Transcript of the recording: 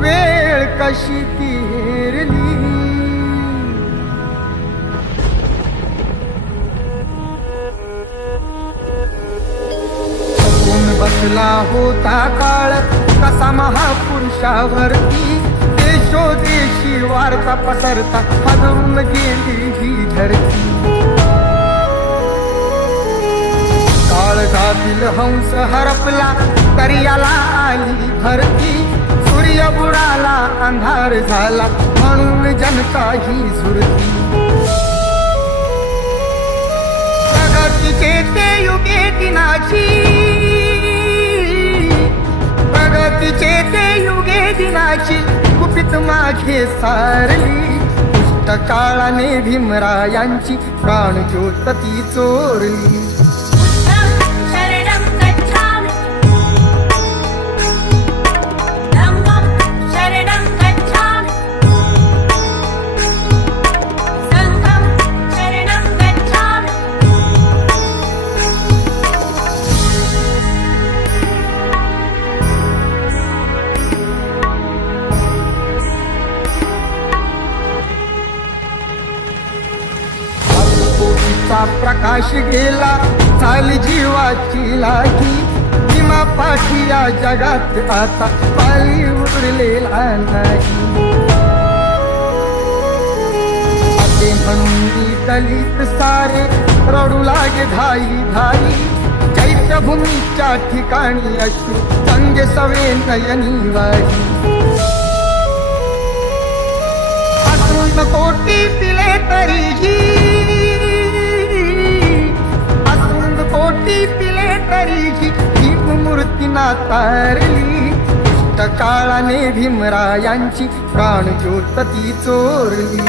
वेळ कशी ती हेरली. कोण बसला होता काळ कसा महापुरुषावरती, देशोदेशी वार्ता पसरता हादरून गेली ही धरती. काळजातील हंस हरपला तरी याला आली भरती. सूर्य बुडाला अंधार झाला म्हणून जनता ही झुरती. प्रगतीचे ते युगे दिनाची, प्रगतीचे ते युगे दिनाची गुपित मागे सारली. दुष्ट काळाने भीमरायांची प्राणज्योत ती चोरली. चा प्रकाश गेला झाली जीवाची लागी. भीमा पाठी या जगात आता पाली उरलेला नाही. असे म्हणून दलित सारे रडू लागे धाई धाई. चैत्यभूमीच्या ठिकाणी अश्रू गंगे सवे नयनी वाही. असून कोटी पिले तरीही, कोटी पिले तरीही भीममूर्ती नातारली. दुष्ट काळाने भीमरायांची प्राणज्योत ती चोरली.